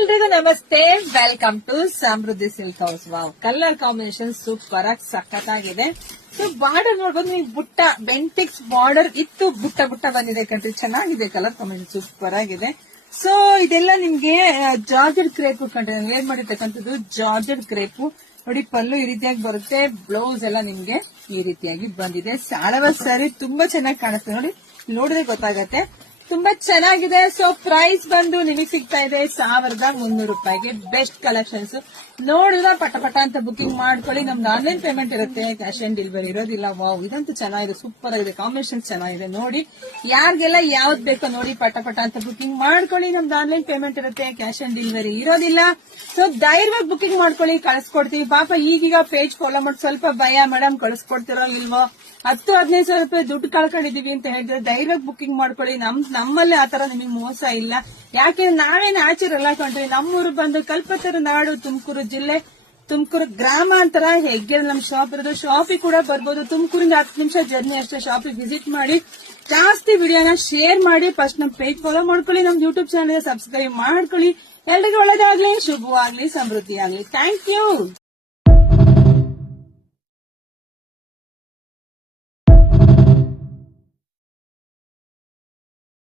ಎಲ್ರಿಗೂ ನಮಸ್ತೆ, welcome to Samruddhi silk house. Wow, colour combination super ಆಗಿ ಸಖತ್ತಾಗಿದೆ. ಸೊ ಬಾರ್ಡರ್ ನೋಡ್ಬೋದು ನೀವು, ಬುಟ್ಟ ಬೆಂಟಿಕ್ಸ್ ಬಾರ್ಡರ್ ಇತ್ತು, ಬುಟ್ಟ ಬುಟ್ಟ ಬಂದಿದೆ ಕಣ್ರಿ. ಚೆನ್ನಾಗಿದೆ ಕಲರ್ ಕಾಂಬಿನೇಷನ್, ಸೂಪರ್ ಆಗಿದೆ. ಸೊ ಇದೆಲ್ಲ ನಿಮ್ಗೆ ಜಾರ್ಜೆಟ್ ಕ್ರೇಪು ಕಂಡ್ರೆ ಏನ್ ಮಾಡಿರ್ತಕ್ಕಂಥದ್ದು, ಜಾರ್ಜೆಟ್ ಕ್ರೇಪು ನೋಡಿ. ಪಲ್ಲು ಈ ರೀತಿಯಾಗಿ ಬರುತ್ತೆ, ಬ್ಲೌಸ್ ಎಲ್ಲ ನಿಮ್ಗೆ ಈ ರೀತಿಯಾಗಿ ಬಂದಿದೆ. ಸಾಳವ ಸ್ಯಾರಿ ತುಂಬಾ ಚೆನ್ನಾಗಿ ಕಾಣುತ್ತೆ ನೋಡಿ, ನೋಡಿದ್ರೆ ಗೊತ್ತಾಗತ್ತೆ, ತುಂಬಾ ಚೆನ್ನಾಗಿದೆ. ಸೊ ಪ್ರೈಸ್ ಬಂದು ನಿಮಗೆ ಸಿಗ್ತಾ ಇದೆ 1300 ರೂಪಾಯಿಗೆ. ಬೆಸ್ಟ್ ಕಲೆಕ್ಷನ್ಸ್ ನೋಡಿದ್ರೆ ಪಟ ಅಂತ ಬುಕಿಂಗ್ ಮಾಡ್ಕೊಳ್ಳಿ. ನಮ್ದು ಆನ್ಲೈನ್ ಪೇಮೆಂಟ್ ಇರುತ್ತೆ, ಕ್ಯಾಶ್ ಆನ್ ಡೆಲಿವರಿ ಇರೋದಿಲ್ಲ. ವಾವ್, ಇದಂತೂ ಚೆನ್ನಾಗಿದೆ, ಸೂಪರ್ ಆಗಿದೆ, ಕಾಂಬಿನೇಷನ್ ಚೆನ್ನಾಗಿದೆ ನೋಡಿ. ಯಾರಿಗೆಲ್ಲ ಯಾವ್ದು ಬೇಕೋ ನೋಡಿ, ಪಟ ಅಂತ ಬುಕಿಂಗ್ ಮಾಡ್ಕೊಳ್ಳಿ. ನಮ್ದು ಆನ್ಲೈನ್ ಪೇಮೆಂಟ್ ಇರುತ್ತೆ, ಕ್ಯಾಶ್ ಆನ್ ಡೆಲಿವರಿ ಇರೋದಿಲ್ಲ. ಸೊ ಧೈರ್ಯವಾಗಿ ಬುಕಿಂಗ್ ಮಾಡ್ಕೊಳ್ಳಿ, ಕಳಿಸ್ಕೊಡ್ತೀವಿ. ಪಾಪ ಈಗೀಗ ಪೇಜ್ ಫಾಲೋ ಮಾಡಿ ಸ್ವಲ್ಪ ಭಯ, ಮೇಡಮ್ ಕಳಿಸ್ಕೊಡ್ತಿರೋ ಇಲ್ವೋ, 10-15 ಸಾವಿರ ರೂಪಾಯಿ ದುಡ್ಡು ಕಳ್ಕೊಂಡಿದೀವಿ ಅಂತ ಹೇಳಿದ್ರೆ ಧೈರ್ಯವಾಗಿ ಬುಕಿಂಗ್ ಮಾಡ್ಕೊಳ್ಳಿ. ನಮ್ಮಲ್ಲಿ ಆತರ ನಿಮಗೆ ಮೋಸ ಇಲ್ಲ. ಯಾಕೆ ನಾವೇ ನ್ಯಾಚುರಲ್ ಹಾಕೊಂಡ್ರಿ. ನಮ್ಮೂರು ಬಂದು ಕಲ್ಪತರು ನಾಡು, ತುಮಕೂರು ಜಿಲ್ಲೆ, ತುಮಕೂರು ಗ್ರಾಮಾಂತರ ಹೆಗ್ಗೆ ನಮ್ ಶಾಪ್ ಇರೋದು. ಶಾಪಿಗೆ ಕೂಡ ಬರ್ಬೋದು, ತುಮಕೂರಿಂದ 10 ನಿಮಿಷ ಜರ್ನಿ ಅಷ್ಟೇ. ಶಾಪಿಗೆ ವಿಸಿಟ್ ಮಾಡಿ, ಜಾಸ್ತಿ ವಿಡಿಯೋನ ಶೇರ್ ಮಾಡಿ. ಫಸ್ಟ್ ನಮ್ ಪೇಜ್ ಫಾಲೋ ಮಾಡ್ಕೊಳ್ಳಿ, ನಮ್ ಯೂಟ್ಯೂಬ್ ಚಾನಲ್ ಸಬ್ಸ್ಕ್ರೈಬ್ ಮಾಡ್ಕೊಳ್ಳಿ. ಎಲ್ರಿಗೂ ಒಳ್ಳೇದಾಗ್ಲಿ, ಶುಭವಾಗ್ಲಿ, ಸಮೃದ್ಧಿ ಆಗ್ಲಿ. Thank you.